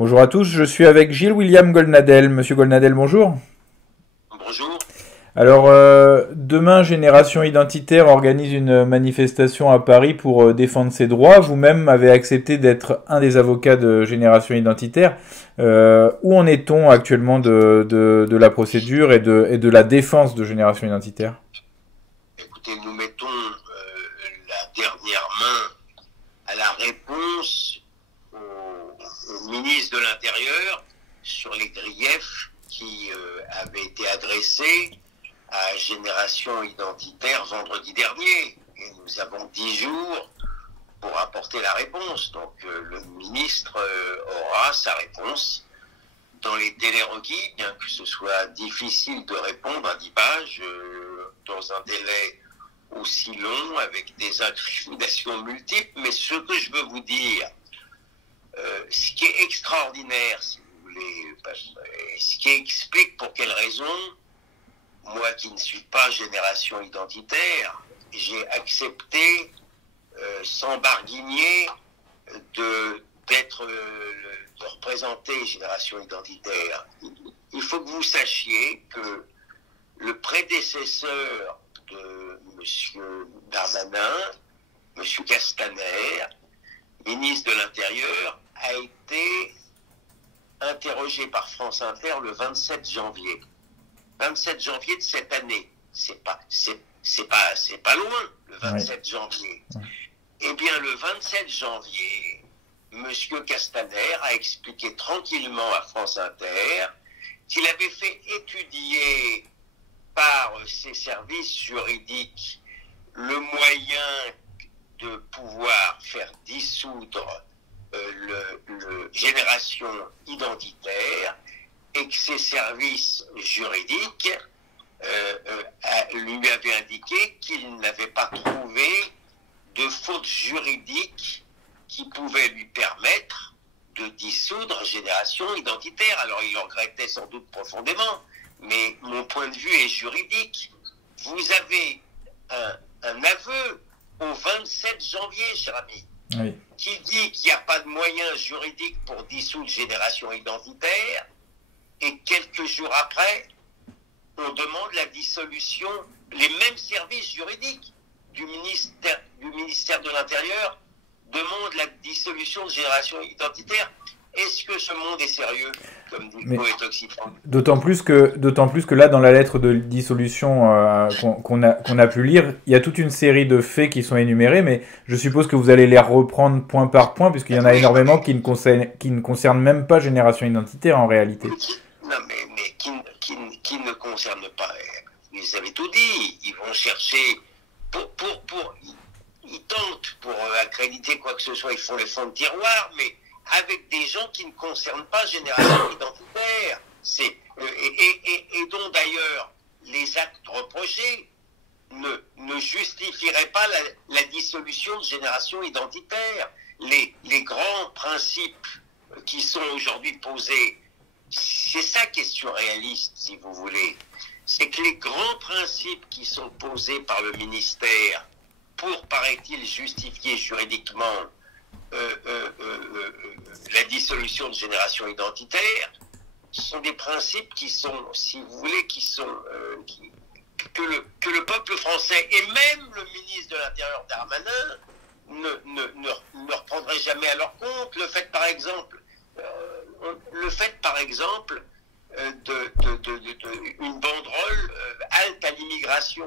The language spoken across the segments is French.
Bonjour à tous, je suis avec Gilles William Golnadel. Monsieur Golnadel, bonjour. Bonjour. Alors, demain, Génération Identitaire organise une manifestation à Paris pour défendre ses droits. Vous-même avez accepté d'être un des avocats de Génération Identitaire. Où en est-on actuellement de la procédure et de la défense de Génération Identitaire? Écoutez, nous mettons la dernière main à la réponse au ministre de l'Intérieur sur les griefs qui avaient été adressés à Génération Identitaire vendredi dernier. Et nous avons 10 jours pour apporter la réponse. Donc le ministre aura sa réponse dans les délais requis, bien que ce soit difficile de répondre à 10 pages dans un délai aussi long, avec des incriminations multiples. Mais ce que je veux vous dire, ce qui est extraordinaire, si vous voulez, ce qui explique pour quelle raison, moi qui ne suis pas Génération Identitaire, j'ai accepté sans barguigner de représenter Génération Identitaire. Il faut que vous sachiez que le prédécesseur de M. Darmanin, M. Castaner, ministre de l'Intérieur, a été interrogé par France Inter le 27 janvier. 27 janvier de cette année. C'est pas loin, le 27 janvier. Eh bien, le 27 janvier, M. Castaner a expliqué tranquillement à France Inter qu'il avait fait étudier par ses services juridiques le moyen de pouvoir faire dissoudre le Génération Identitaire, et que ses services juridiques lui avaient indiqué qu'il n'avait pas trouvé de faute juridique qui pouvait lui permettre de dissoudre Génération Identitaire. Alors il le regrettait sans doute profondément, mais mon point de vue est juridique. Vous avez un aveu au 27 janvier, cher ami, Oui. qui dit qu'il n'y a pas de moyens juridiques pour dissoudre Génération Identitaire, et quelques jours après, on demande la dissolution, les mêmes services juridiques du ministère de l'Intérieur demandent la dissolution de Génération Identitaire. Est-ce que ce monde est sérieux, comme dit le Mais poète occitan? d'autant plus que là, dans la lettre de dissolution qu'on a pu lire, il y a toute une série de faits qui sont énumérés, mais je suppose que vous allez les reprendre point par point, puisqu'il y en a Oui, énormément qui ne concernent même pas Génération Identitaire en réalité. non, mais qui ne concerne pas. Ils avaient tout dit. Ils vont chercher ils tentent pour accréditer quoi que ce soit. Ils font les fonds de tiroir, mais avec des gens qui ne concernent pas Génération Identitaire. Et dont d'ailleurs les actes reprochés ne justifieraient pas la dissolution de Génération Identitaire. Les grands principes qui sont aujourd'hui posés, c'est ça qui est surréaliste, si vous voulez. C'est que les grands principes qui sont posés par le ministère pour, paraît-il, justifier juridiquement la dissolution de Génération Identitaire sont des principes qui sont, si vous voulez, que le peuple français et même le ministre de l'Intérieur Darmanin ne reprendrait jamais à leur compte. Le fait, par exemple, une banderole halte à l'immigration.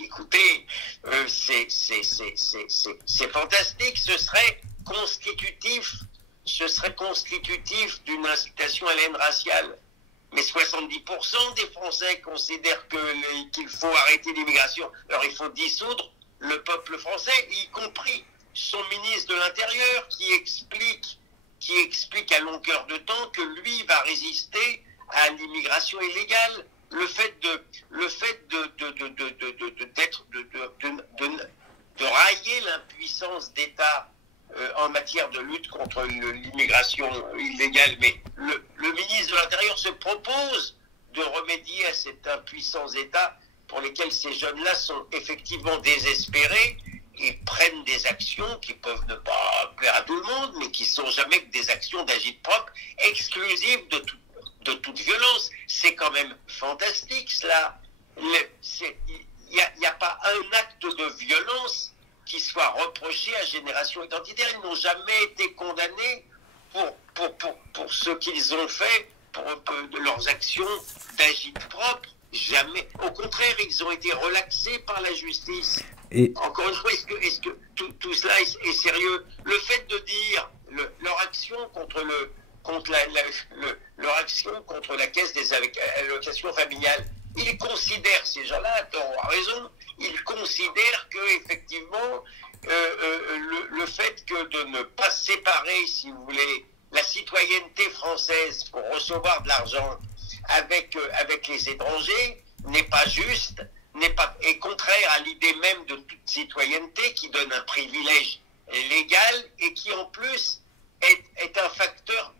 Écoutez, c'est fantastique. Ce serait constitutif d'une incitation à la haine raciale. Mais 70% des Français considèrent qu'il faut arrêter l'immigration. Alors il faut dissoudre le peuple français, y compris son ministre de l'Intérieur, qui explique à longueur de temps que lui va résister à l'immigration illégale. Le fait de railler l'impuissance d'État en matière de lutte contre l'immigration illégale, mais le ministre de l'Intérieur se propose de remédier à cette impuissance d'État pour lesquels ces jeunes-là sont effectivement désespérés ils prennent des actions qui peuvent ne pas plaire à tout le monde, mais qui sont jamais que des actions d'agit-prop exclusives de toute violence. C'est quand même fantastique, cela. Il n'y a pas un acte de violence qui soit reproché à Génération Identitaire. Ils n'ont jamais été condamnés pour ce qu'ils ont fait, pour leurs actions d'agit-prop. Jamais. Au contraire, ils ont été relaxés par la justice. Et encore une fois, est-ce que tout cela est sérieux? Le fait de dire leur action leur action contre la caisse des allocations familiales, ils considèrent, ces gens-là ont raison, ils considèrent que effectivement le fait que de ne pas séparer, si vous voulez, la citoyenneté française pour recevoir de l'argent avec les étrangers n'est pas juste, est contraire à l'idée même de toute citoyenneté qui donne un privilège légal et qui en plus est un facteur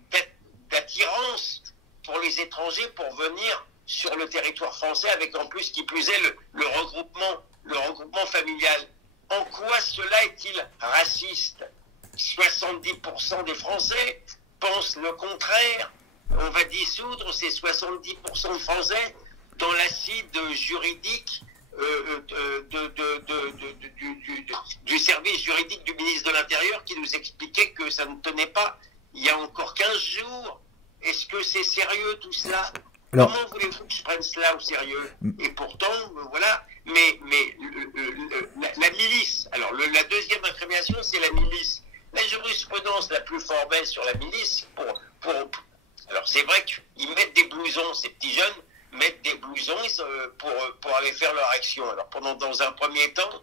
d'attirance pour les étrangers pour venir sur le territoire français, avec en plus qui plus est le regroupement familial. En quoi cela est-il raciste? 70% des Français pensent le contraire. On va dissoudre ces 70% de Français dans l'acide juridique du service juridique du ministre de l'Intérieur qui nous expliquait que ça ne tenait pas il y a encore 15 jours. Est-ce que c'est sérieux tout cela? Alors, comment voulez-vous que je prenne cela au sérieux? Et pourtant, voilà, mais la milice, alors la deuxième incrimination, c'est la milice. La jurisprudence la plus formelle sur la milice, alors c'est vrai qu'ils mettent des blousons, ces petits jeunes mettent des blousons pour aller faire leur action. Alors dans un premier temps,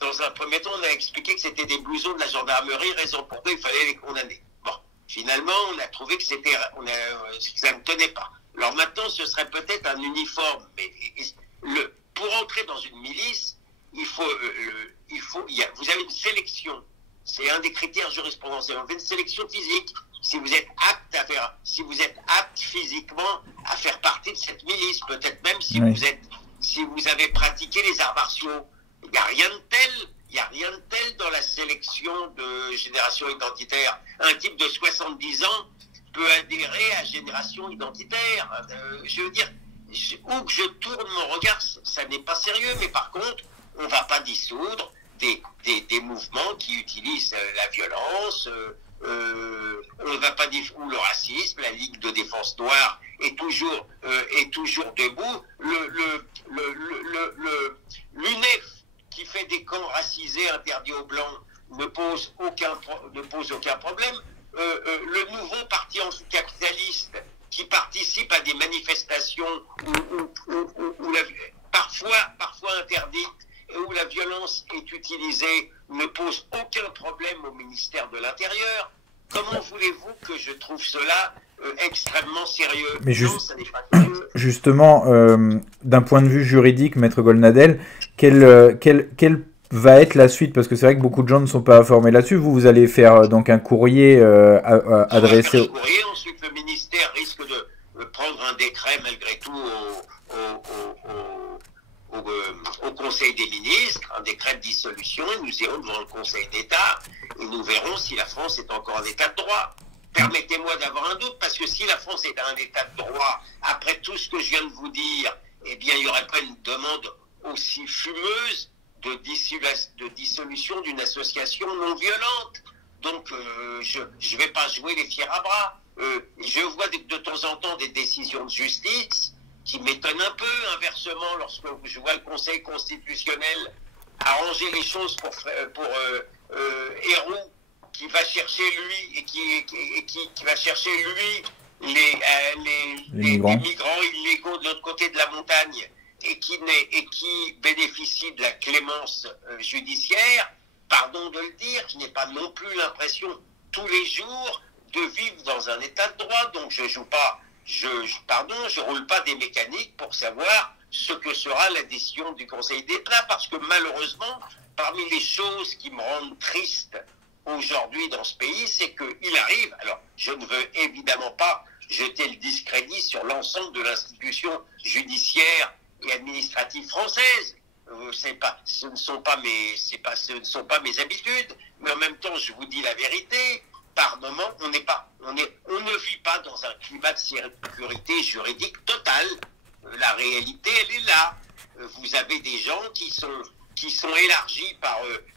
on a expliqué que c'était des blousons de la gendarmerie, raison pour laquelle il fallait les condamner. Bon, finalement, on a trouvé que ça ne tenait pas. Alors maintenant, ce serait peut-être un uniforme, mais pour entrer dans une milice, vous avez une sélection. C'est un des critères jurisprudentiels. On fait une sélection physique. Si vous êtes apte physiquement à faire partie de cette milice, peut-être même si vous avez pratiqué les arts martiaux. Il n'y a rien de tel dans la sélection de Génération Identitaire. Un type de 70 ans peut adhérer à Génération Identitaire. Je veux dire, où que je tourne mon regard, ça n'est pas sérieux, mais par contre, on ne va pas dissoudre des mouvements qui utilisent la violence, on va pas dire, ou le racisme. La Ligue de défense noire est toujours debout. L'UNEF qui fait des camps racisés interdits aux blancs ne pose aucun problème. Le nouveau parti anticapitaliste qui participe à des manifestations parfois interdites, où la violence est utilisée, ne pose aucun problème au ministère de l'Intérieur. Comment voulez-vous que je trouve cela extrêmement sérieux? Mais non, ça n'est pas sérieux. Justement, d'un point de vue juridique, Maître Golnadel, quelle va être la suite? Parce que c'est vrai que beaucoup de gens ne sont pas informés là-dessus. Vous allez faire donc un courrier adressé... On va faire un courrier, ensuite le ministère risque de prendre un décret malgré tout au Conseil des ministres, un décret de dissolution, et nous irons devant le Conseil d'État et nous verrons si la France est encore en état de droit. Permettez-moi d'avoir un doute, parce que si la France est en état de droit, après tout ce que je viens de vous dire, eh bien, il n'y aurait pas une demande aussi fumeuse de dissolution d'une association non violente. Donc, je ne vais pas jouer les fiers à bras. Je vois de temps en temps des décisions de justice qui m'étonnent un peu. Inversement, lorsque je vois le Conseil constitutionnel arranger les choses pour Héroux, qui va chercher lui et qui va chercher lui les migrants illégaux de l'autre côté de la montagne et qui bénéficie de la clémence judiciaire. Pardon de le dire, je n'ai pas non plus l'impression tous les jours de vivre dans un état de droit. Donc je roule pas des mécaniques pour savoir ce que sera la décision du Conseil d'État, parce que malheureusement, parmi les choses qui me rendent triste aujourd'hui dans ce pays, c'est qu'il arrive, alors je ne veux évidemment pas jeter le discrédit sur l'ensemble de l'institution judiciaire et administrative française, ce ne sont pas mes habitudes, mais en même temps, je vous dis la vérité. Par moment, on ne vit pas dans un climat de sécurité juridique totale. La réalité, elle est là. Vous avez des gens qui sont élargis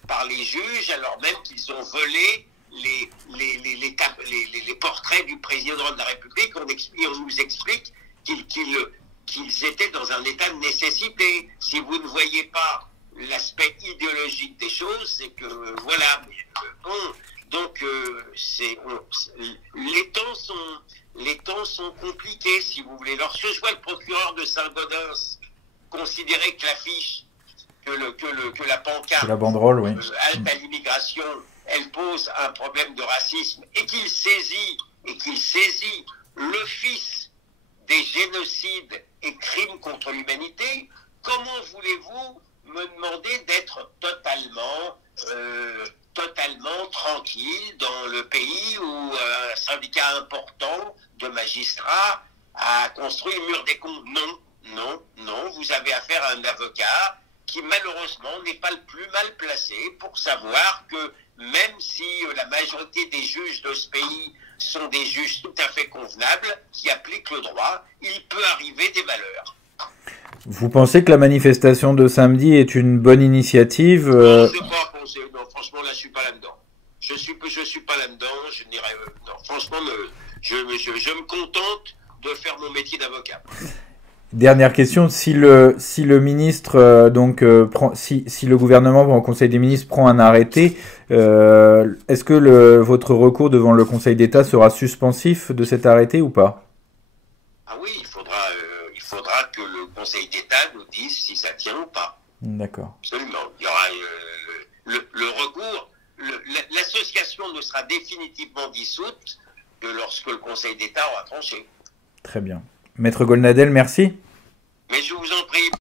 par les juges, alors même qu'ils ont volé les portraits du président de la République. On nous explique qu'ils étaient dans un état de nécessité. Si vous ne voyez pas l'aspect idéologique des choses, c'est que voilà. Bon, donc les temps sont compliqués, si vous voulez. Lorsque je vois le procureur de Saint-Gaudens considérer que l'affiche, que la pancarte, la banderole, oui. Halte à l'immigration, elle pose un problème de racisme, et qu'il saisit le fils des génocides et crimes contre l'humanité, comment voulez-vous me demander d'être totalement tranquille dans le pays où un syndicat important de magistrats a construit le mur des comptes? Non, vous avez affaire à un avocat qui malheureusement n'est pas le plus mal placé pour savoir que même si la majorité des juges de ce pays sont des juges tout à fait convenables, qui appliquent le droit, il peut arriver des malheurs. Vous pensez que la manifestation de samedi est une bonne initiative? Non, franchement, là, je suis pas là-dedans. Je suis pas là-dedans. Je dirais non. Franchement, je me contente de faire mon métier d'avocat. Dernière question, si le ministre si le gouvernement en Conseil des ministres prend un arrêté, est-ce que votre recours devant le Conseil d'État sera suspensif de cet arrêté ou pas? Ah oui, il faudra que le Conseil d'État nous dise si ça tient ou pas. D'accord. Absolument. Il y aura le recours. L'association ne sera définitivement dissoute que lorsque le Conseil d'État aura tranché. Très bien. Maître Golnadel, merci. Mais je vous en prie.